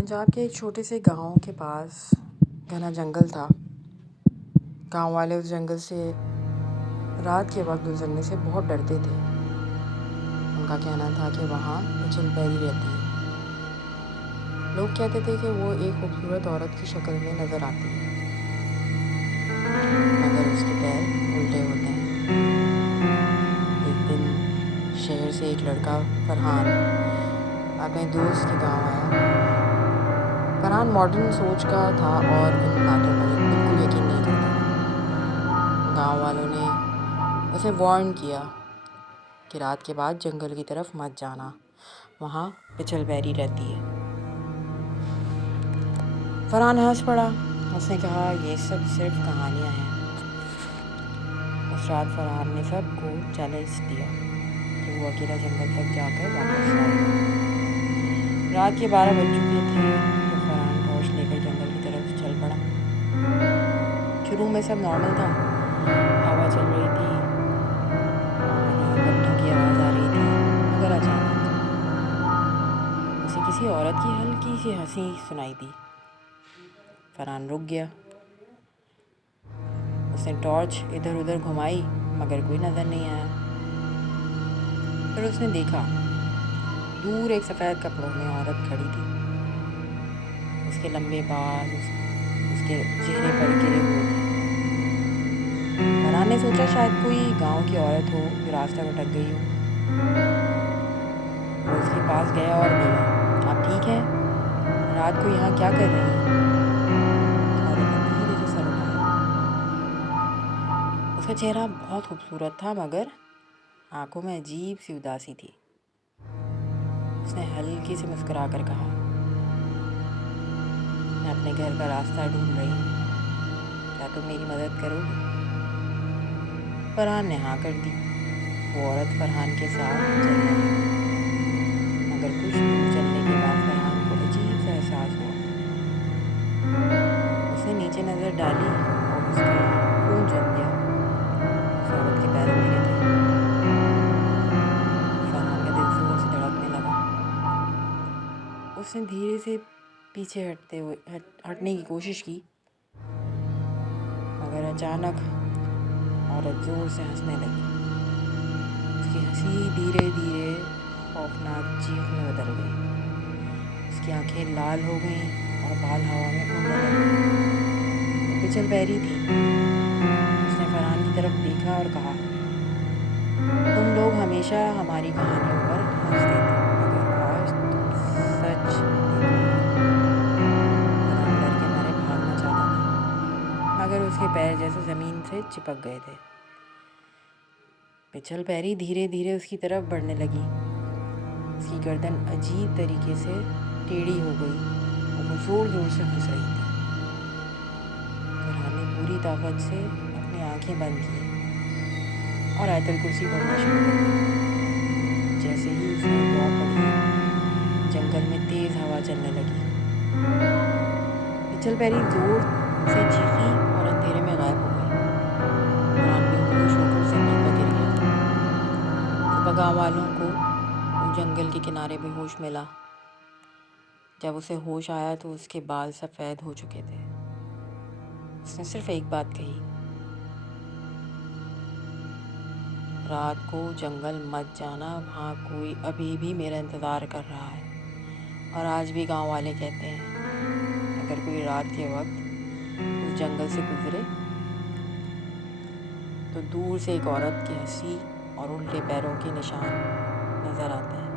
پنجاب کے ایک چھوٹے سے گاؤں کے پاس گھنا جنگل تھا۔ گاؤں والے اس جنگل سے رات کے وقت گزرنے سے بہت ڈرتے تھے۔ ان کا کہنا تھا کہ وہاں پچل پیری رہتی ہے۔ لوگ کہتے تھے کہ وہ ایک خوبصورت عورت کی شکل میں نظر آتی ہے، مگر اس کے پیر الٹے ہوتے ہیں۔ ایک دن شہر سے ایک لڑکا فرحان اپنے دوست کے گاؤں آیا۔ فرحان ماڈرن سوچ کا تھا اور ان باتوں پر بالکل یقین نہیں کرتا تھا۔ گاؤں والوں نے اسے وارن کیا کہ رات کے بعد جنگل کی طرف مت جانا، وہاں پچل پیری رہتی ہے۔ فرحان ہنس پڑا۔ اس نے کہا یہ سب صرف کہانیاں ہیں۔ اس رات فرحان نے سب کو چیلنج دیا کہ وہ اکیلا جنگل تک جا کر واپس آئے گا۔ رات کے 12 بج چکے تھے جب فرحان ٹارچ لے کر جنگل کی طرف چل پڑا۔ شروع میں سب نارمل تھا، ہوا چل رہی تھی اور پتوں کی آواز آ رہی تھی، مگر اچانک اسے کسی عورت کی ہلکی سی ہنسی سنائی دی۔ فرحان رک گیا۔ اس نے ٹارچ ادھر ادھر گھمائی مگر کوئی نظر نہیں آیا۔ پھر اس نے دیکھا دور ایک سفید کپڑوں میں عورت کھڑی تھی۔ اس کے لمبے بال اس کے چہرے پر گرے ہوئے تھے۔ فرحان نے سوچا شاید کوئی گاؤں کی عورت ہو جو راستہ بھٹک گئی ہو۔ وہ اس کے پاس گیا اور بولا، آپ ٹھیک ہیں؟ رات کو یہاں کیا کر رہی ہیں؟ عورت نے دھیرے سے سر اٹھایا۔ اس کا چہرہ بہت خوبصورت تھا مگر آنکھوں میں عجیب سی اداسی تھی۔ اس نے ہلکی سے مسکرا کر کہا، میں اپنے گھر کا راستہ ڈھونڈ رہی ہوں، کیا تم میری مدد کرو گے؟ فرحان نے ہاں کر دی۔ وہ عورت فرحان کے ساتھ چلنے لگی، مگر کچھ دور چلنے کے بعد فرحان کو عجیب سا احساس ہوا۔ اس نے نیچے نظر ڈالی اور اس کا خون جم گیا۔ اس عورت کے پیر الٹے تھے۔ فرحان کا دل زور سے دھڑکنے لگا۔ اس نے دھیرے سے پیچھے ہٹنے کی کوشش کی، مگر اچانک عورت زور سے ہنسنے لگی۔ اس کی ہنسی دھیرے دھیرے خوفناک چیخ میں بدل گئی۔ اس کی آنکھیں لال ہو گئیں اور بال ہوا میں اڑنے لگے۔ وہ پچل پیری تھی۔ اس نے فرحان کی طرف دیکھا اور کہا، تم لوگ ہمیشہ ہماری کہانیوں پر ہنستے تھے مگر آج تم سچ دیکھو گے۔ فرحان ڈر کے مارے بھاگنا چاہتا تھا مگر اس کے پیر جیسے زمین سے چپک گئے تھے۔ پچل پیری دھیرے دھیرے اس کی طرف بڑھنے لگی۔ اس کی گردن عجیب طریقے سے ٹیڑھی ہو گئی اور وہ زور زور سے ہنس رہی تھی۔ فرحان نے پوری طاقت سے اپنی آنکھیں بند کی اور آیت الکرسی پڑھنا شروع کر دی۔ جیسے ہی اس نے دعا پڑھی، جنگل میں تیز ہوا چلنے لگی۔ پچل پیری زور سے چیخی اور اندھیرے میں غائب ہو گئی۔ فرحان بے ہوش ہو کر زمین پر گر گیا۔ صبح گاؤں والوں کو وہ جنگل کے کنارے بے ہوش ملا۔ جب اسے ہوش آیا تو اس کے بال سفید ہو چکے تھے۔ اس نے صرف ایک بات کہی، رات کو جنگل مت جانا، وہاں کوئی ابھی بھی میرا انتظار کر رہا ہے۔ اور آج بھی گاؤں والے کہتے ہیں اگر کوئی رات کے وقت اس جنگل سے گزرے تو دور سے ایک عورت کی ہنسی اور الٹے پیروں کے نشان نظر آتے ہیں۔